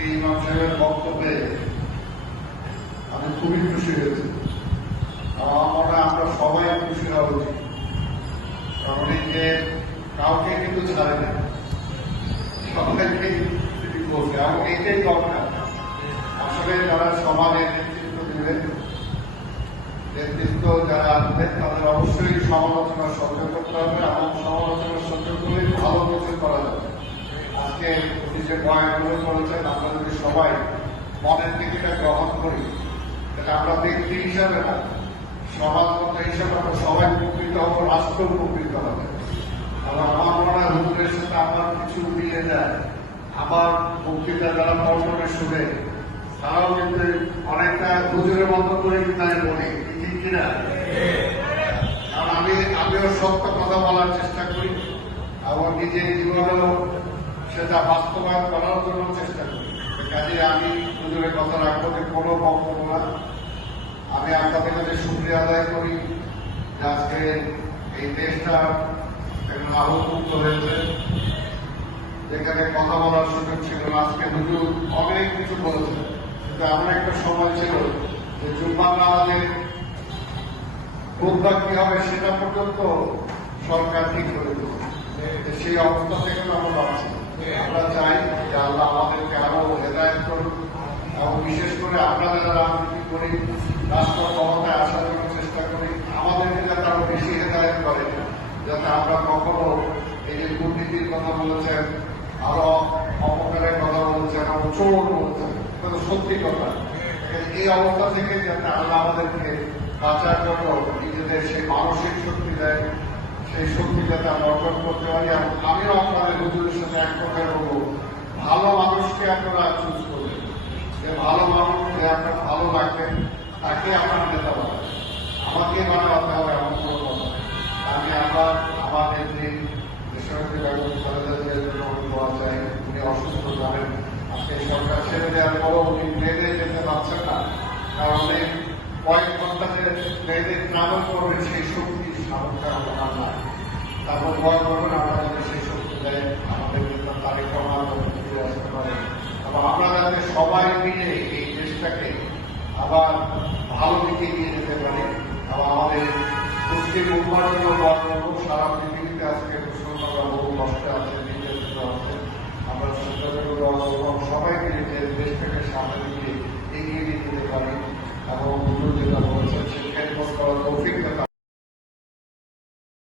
সাহেবের বক্তব্যে আমি খুবই খুশি হয়েছি। আমার মনে আমরা সবাই খুশি হওয়া উচিত। কারণ এই যে কাউকে কিন্তু ছাড়ে না। সবাইকে বলছে এবং এইটাই দরকার আসলে যারা সমাজের নেতৃত্ব দেবেন নেতৃত্ব যারা আসবেন তাদের অবশ্যই সমালোচনা আজকে উনি যে বয়ানগুলো করেছেন আমরা যদি সবাই মনের থেকে এটা গ্রহণ করি। তাহলে আমরা ব্যক্তি হিসাবে না সমাজগত হিসাবে আমরা সবাই উপকৃত হব, রাষ্ট্র উপকৃত হবে। এবং আমার মনে হয় হুজুরের সাথে আমার কিছু মিলে যায়। আমার বক্তৃতা যারা পল্টনে শুনে, তারাও কিন্তু অনেকটা হুজুরের মতো করে কিন্তু আমি বলি ঠিক কিনা কারণ আমি, আমিও সত্য কথা বলার চেষ্টা করি। এবং নিজের জীবনেও সেটা বাস্তবায়ন করার জন্য চেষ্টা করি। কাজে আমি হুজুরের কথা রাখব যে কোনো বক্তব্য না। আমি আপনাদের কাছে শুক্রিয়া আদায় করি যে আজকে এই দেশটা এখন আহত হয়েছে। যেখানে কথা বলার সুযোগ ছিল না। আজকে হুজুর অনেক কিছু বলেছে। কিন্তু এমন একটা সময় ছিল যে জুম্মা নামাজের খুদ্া কি হবে সেটা পর্যন্ত সরকার ঠিক করে সেই অবস্থা থেকে আমরা পাচ্ছি আমরা চাই যে আল্লাহ আমাদেরকে আরও হেদায়ত করুন এবং বিশেষ করে আপনারা যারা রাজনীতি করি রাষ্ট্র ক্ষমতায় আসার জন্য চেষ্টা করি, আমাদেরকে যাতে আরও বেশি হেদায়ত করে, যাতে আমরা কখনো এই যে দুর্নীতির কথা বলেছেন, আরও অপকারের কথা বলছেন এবং চোর বলছেন সত্যি কথা। এই অবস্থা থেকে যাতে আল্লাহ আমাদেরকে বাঁচার জন্য নিজেদের সেই মানসিক শক্তি দেয় সেই শক্তি যাতে আমরা অর্জন করতে পারি এবং আমিও আপনাদের হুজুরের সাথে এক কথা বলব, ভালো মানুষকে আপনারা চুজ করবেন। যে ভালো মানুষ যে আপনার ভালো লাগবেন তাকে আপনার নেতা বানাবেন। আমাকে বানাতে হবে এমন কোনো কথা। আমি আবার আমার নেত্রী দেশনেত্রী বেগম খালেদা জিয়ার জন্য আমি দোয়া চাই উনি অসুস্থ জানেন। আজকে সরকার ছেড়ে দেওয়ার পরও উনি মেয়েদের যেতে পারছেন না। কারণ এই কয়েক ঘণ্টা যে মেয়েদের ট্রাভেল করবে সেই শক্তি সামর্থ্য আমার তারপর দোয়া করবেন, আমরা যাতে সেই শক্তি দেয় আমাদের নেতা তারেক রহমান ফিরে আসতে পারে। এবং আমরা যাতে সবাই মিলে এই দেশটাকে আবার ভালো দিকে নিয়ে যেতে পারি। এবং আমাদের মুসলিম উন্নয়ন দোয়া করব, সারা পৃথিবীতে আজকে মুসলমানরা বহু কষ্টে আছে, নির্যাতিত আছে। আমরা সবাই মিলে দেশটাকে সামনে দিয়ে এগিয়ে নিয়ে যেতে পারি।